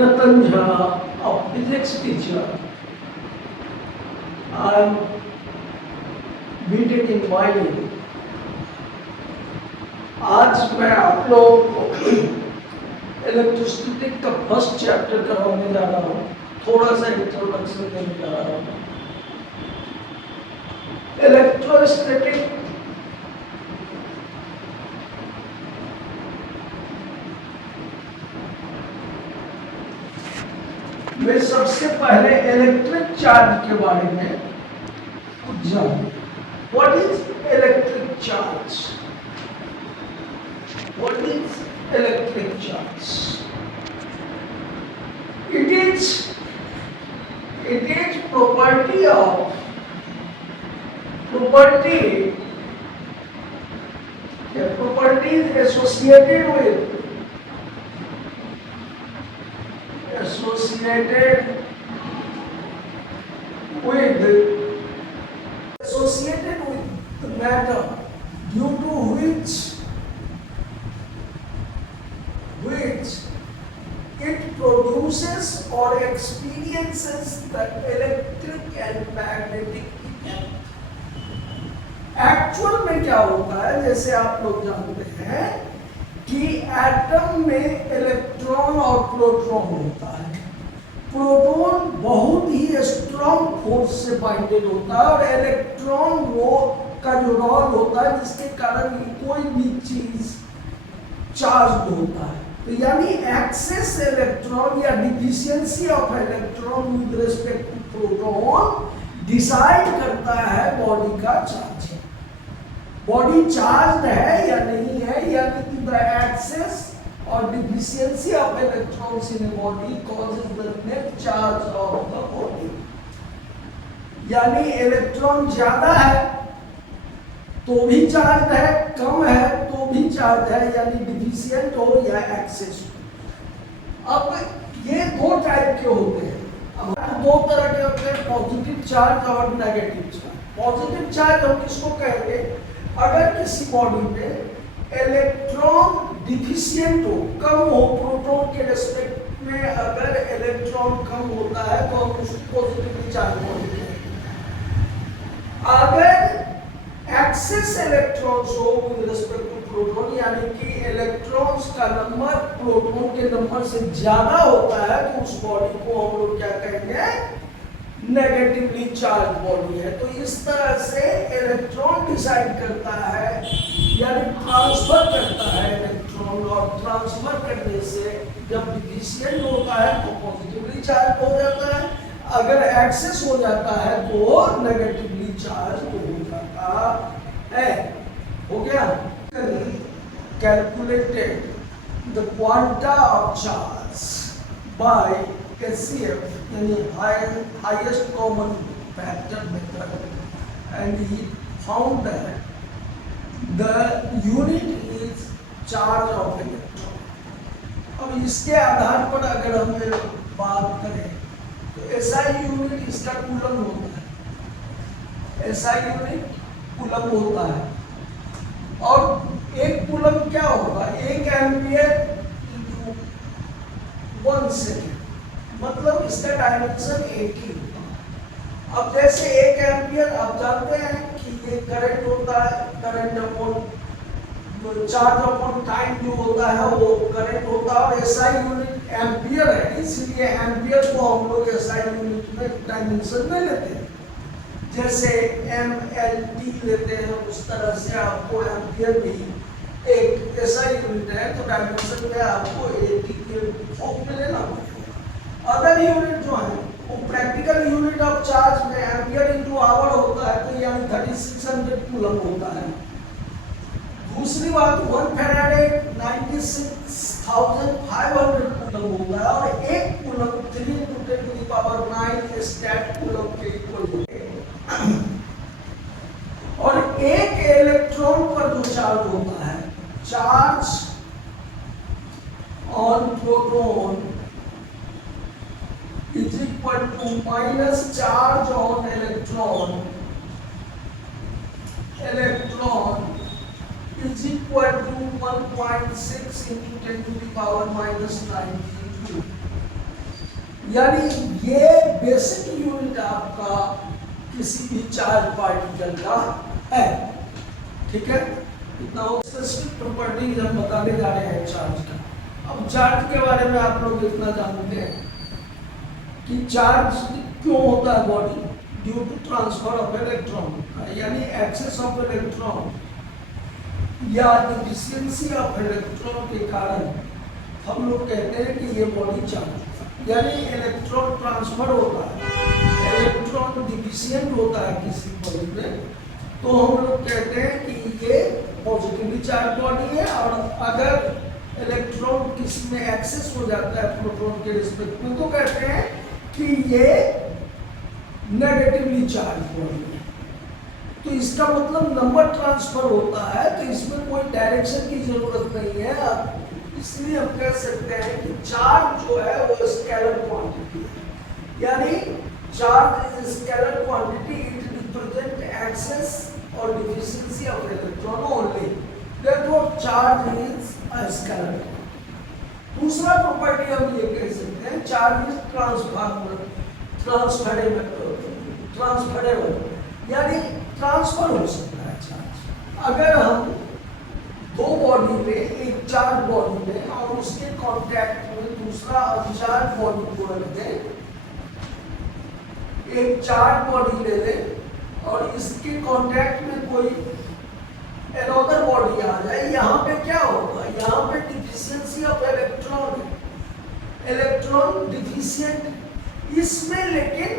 Ratan Jha, a physics teacher. I am BTech in mining. आज मैं आप लोगों को इलेक्ट्रोस्टैटिक का फर्स्ट चैप्टर करवाने जा रहा हूँ। थोड़ा सा इंट्रोडक्शन देने जा रहा हूँ। इलेक्ट्रोस्टैटिक में सबसे पहले इलेक्ट्रिक चार्ज के बारे में कुछ जानिए। What is electric charge? What is electric charge? It is property is associated with the matter due to which it produces or experiences the electric and magnetic effect. Actual में क्या होता है, जैसे आप लोग जानते हैं कि एटम में इलेक्ट्रॉन और प्रोटॉन होता है। प्रोटॉन बहुत ही स्ट्रॉन्ग फोर्स से बाइंडेड होता है और इलेक्ट्रॉन वो का जो रोल होता है जिसके कारण कोई भी चीज चार्ज होता है। तो यानी एक्सेस इलेक्ट्रॉन या deficiency of electron with respect to proton decide करता है बॉडी का चार्ज। बॉडी चार्ज है या नहीं है, यानी कि द एक्सेस और deficiency of electrons in body causes the net charge of the body. यानी इलेक्ट्रॉन ज्यादा है तो भी चार्ज है, कम है तो भी चार्ज है, यानी डिफिशिएंट हो या एक्सेस हो। अब ये दो टाइप के होते हैं। अब दो तरह के होते हैं, पॉजिटिव चार्ज और नेगेटिव चार्ज। पॉजिटिव चार्ज हम किसको कहेंगे? अगर किसी बॉडी में इलेक्ट्रॉन डिफिशिएंट हो, कम हो, प्रोटॉन के रिस्पेक्ट में अगर इलेक्ट्रॉन कम होता है तो हम उसको पॉजिटिवली चार्ज बोलते हैं। अगर एक्सेस इलेक्ट्रॉन्स हो विद रिस्पेक्ट टू प्रोटॉन, यानी कि इलेक्ट्रॉन्स का नंबर प्रोटॉन के नंबर से ज्यादा होता है, तो उस बॉडी को हम लोग क्या कहेंगे? नेगेटिवली चार्ज बॉडी है। तो इस तरह से इलेक्ट्रॉन डिसाइड करता है, यानी ट्रांसफर करता है इलेक्ट्रॉन, और ट्रांसफर करने से जब डिफिशिएंट होता है तो पॉजिटिवली चार्ज हो जाता है, अगर एक्सेस हो जाता है तो नेगेटिवली चार्ज हो जाता है। हो गया? Calculated the quanta of charge by HCF, यानी highest common factor method, and he found that the unit is charge of electron. अब इसके आधार पर अगर हम बात करें तो SI यूनिट इसका कूलम होता है। SI यूनिट कूलम होता है, और एक कूलम क्या होगा? 1 एम्पियर इंटू 1 सेकेंड, मतलब इसका डायमेंशन 80 होगा। अब जैसे 1 एम्पियर आप जानते हैं कि ये करंट होता है, current upon charge upon time जो होता है वो करंट होता है, और SI यूनिट एम्पियर है, इसलिए एम्पियर को हम लोग SI यूनिट में डायमेंशन में लेते हैं। जैसे mLT लेते हैं, उस तरह से आपको एम्पियर भी एक SI यूनिट है, तो डायमेंशन में आपको 80 के फॉर्म में लेना पड़ेगा। अदर यूनिट जो है वो प्रैक्टिकल यूनिट ऑफ चार्ज में एम्पियर इंटू आवर होता है, तो यानी 3600 कूलम होता है। दूसरी बात, 1 फैराडे 96,500 कूलम होता है, और एक कूलम 3 × 10⁹ स्टैट कूलम के इक्वल होता है। और एक इलेक्ट्रॉन पर जो चार्ज होता है, charge on proton is equal to minus charge on electron is equal to 1.6 into 10⁻⁻⁹ यानी ये बेसिक यूनिट आपका किसी भी चार्ज पार्टिकल का है। ठीक है, इतना स्पेसिफिक प्रॉपर्टीज हम बताने जा रहे हैं चार्ज का। अब चार्ज के बारे में आप लोग इतना जानते हैं कि चार्ज क्यों होता है body, due to transfer of electron, यानी एक्सेस ऑफ इलेक्ट्रॉन या डिफिशियंसी ऑफ इलेक्ट्रॉन के कारण हम लोग कहते हैं कि ये बॉडी चार्ज, यानी इलेक्ट्रॉन ट्रांसफर होता है, इलेक्ट्रॉन डिफिशियंट होता है किसी बॉडी में, तो हम लोग कहते हैं कि ये पॉजिटिवली चार्ज बॉडी है। और अगर इलेक्ट्रॉन किसी में एक्सेस हो जाता है प्रोटॉन के रिस्पेक्ट में, तो कहते हैं कि ये नेगेटिवली चार्ज बॉडी है। तो इसका मतलब नंबर ट्रांसफर होता है, तो इसमें कोई डायरेक्शन की जरूरत नहीं है, इसलिए हम कह सकते हैं कि चार्ज जो है वो स्केलर क्वांटिटी है, यानी charge is scalar quantity, it represent excess और deficiency of electron only, therefore charge is a scalar। दूसरा प्रॉपर्टी हम ये कह सकते हैं चार्ज इज ट्रांसफरेबल, यानी ट्रांसफर हो सकता है चार्ज। अगर हम दो बॉडी में, एक चार्ज बॉडी में और उसके कांटेक्ट में दूसरा अनचार्ज बॉडी को रख दें, एक चार्ज बॉडी ले लें और इसके कांटेक्ट में कोई अनदर बॉडी आ जाए, यहाँ पे क्या होगा, यहाँ पे डिफिशियंसी ऑफ इलेक्ट्रॉन है, इलेक्ट्रॉन डिफिशियंट इसमें, लेकिन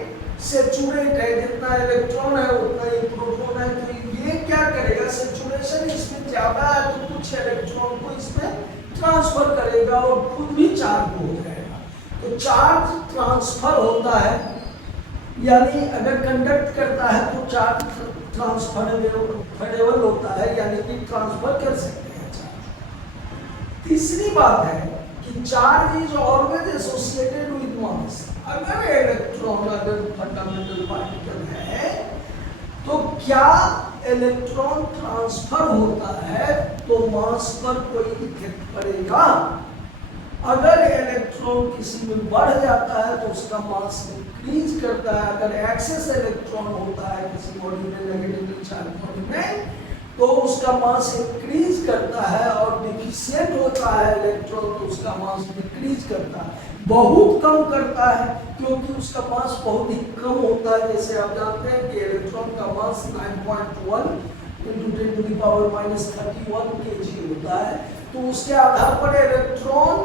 सेचुरेट है, जितना इलेक्ट्रॉन है उतना ही प्रोटॉन है, तो ये क्या करेगा, सेचुरेशन इसमें ज्यादा है तो कुछ इलेक्ट्रॉन को इसमें ट्रांसफर करेगा और खुद भी चार्ज हो जाएगा। तो चार्ज ट्रांसफर होता है, यानी अगर कंडक्ट करता है तो चार्ज ट्रांसफरेबल होता है, यानी कि ट्रांसफर कर सकते हैं चार्ज। तीसरी बात है कि charge is always associated with mass. अगर इलेक्ट्रॉन अगर फंडामेंटल पार्टिकल है तो क्या इलेक्ट्रॉन ट्रांसफर होता है तो मास पर कोई इफेक्ट पड़ेगा। अगर इलेक्ट्रॉन किसी में बढ़ जाता है तो उसका मास इंक्रीज करता है, अगर एक्सेस इलेक्ट्रॉन होता है किसी बॉडी में, नेगेटिवली चार्ज बॉडी में, तो उसका मास इंक्रीज करता है, और डिफिशियंट होता है इलेक्ट्रॉन तो उसका मास डिक्रीज करता है, बहुत कम करता है, क्योंकि उसका मास बहुत ही कम होता है। जैसे आप जानते हैं कि इलेक्ट्रॉन का मास 9.1 × 10⁻31 kg होता है, तो उसके आधार पर इलेक्ट्रॉन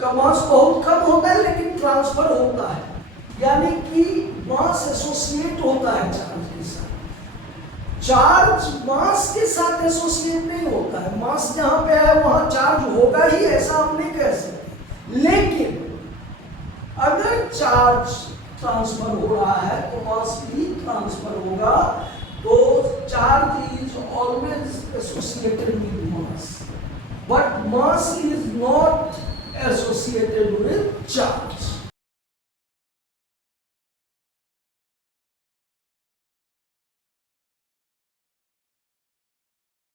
का मास बहुत कम होता है लेकिन ट्रांसफर होता है, यानी कि मास एसोसिएट होता है चार्ज के साथ। चार्ज मास के साथ एसोसिएट नहीं होता है, मास जहां पे है वहां चार्ज होगा ही, ऐसा हम नहीं कह सकते। लेकिन अगर चार्ज ट्रांसफर हो रहा है तो मास भी ट्रांसफर होगा, तो charge is always associated with mass, but mass is not associated with charge।